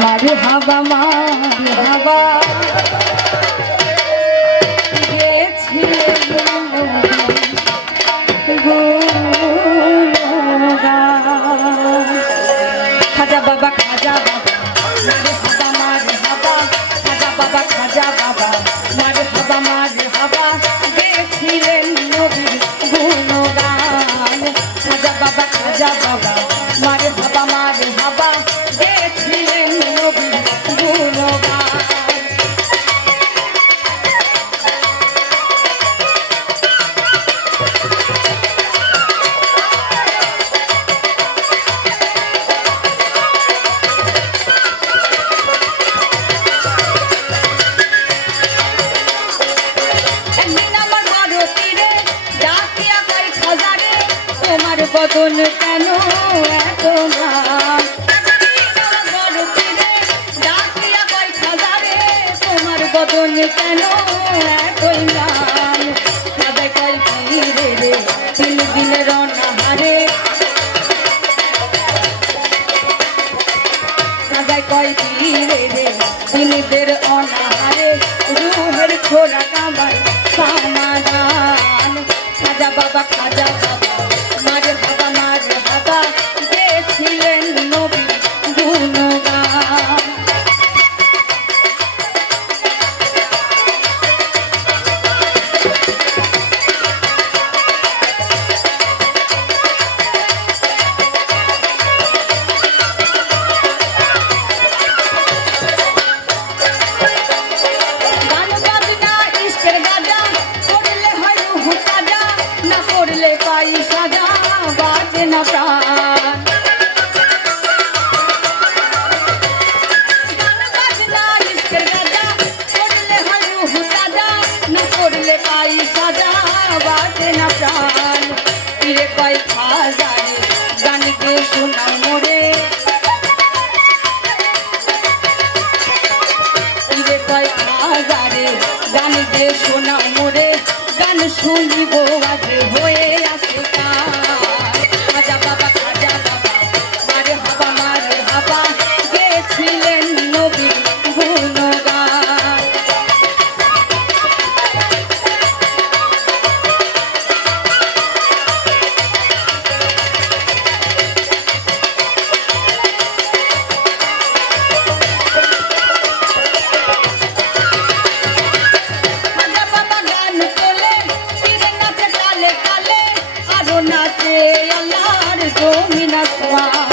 মারে হাবা মারে হাবা খাজা বাবা খাজা বাবা মারে হাবা মারে হাবা খাজা বাবা খাজা বাবা মারে হাবা মারে হাবা গেছিলেন নবীর গুণগান খাজা বাবা মারে হাবা গেছিলেন নবীর গুণগান বদন কেন এত না তোমার বদন কেন এতই নাম খাবে কয় ফিরে রে 3 দিনের অনাহারে খাবে কয় ফিরে রে 3 দিনের অনাহারে রুহের খোরা কামার সমাধান খাজা বাবা খাজা বাবা মারে হাবা গেছিলেন নবীর গুণগান গান বাজনা ইশকের গাজা করলে হয় রুহ তাজা না করলে পাই সাজা বাজে না প্রাণ গান বাজনা ইশকের গাজা করলে হয় রুহ তাজা না করলে পাই সাজা বাজে না প্রাণ ফিরে কয় খাজা রে গান গে শোনাও মোরে ফিরে কয় খাজা রে গান গে শোনাও মোরে গান শুনিব আজ হয়ে আসে খাজা বাবা মারে হাবা গেছিলেন নবীর গুণগান খাজা বাবা গান তোলে ফিরে নাচে তালে তালে আরো নাচে আল্লাহর জমিন আসমান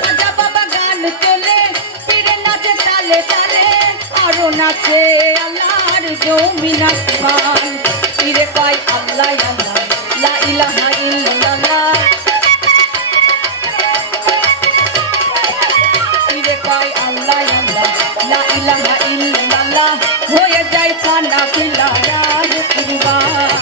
খাজা বাবা গান তোলে ফিরে নাচে তালে তালে আরো নাচে আল্লাহর জমিন আসমান ফিরে পাই আল্লাহ আল্লাহ লা ইলাহা ইল্লাল্লাহ ফিরে পাই আল্লাহ আল্লাহ লা ইলাহা ইল্লাল্লাহ হয়ে যায় খানা পিলায়া কুরবান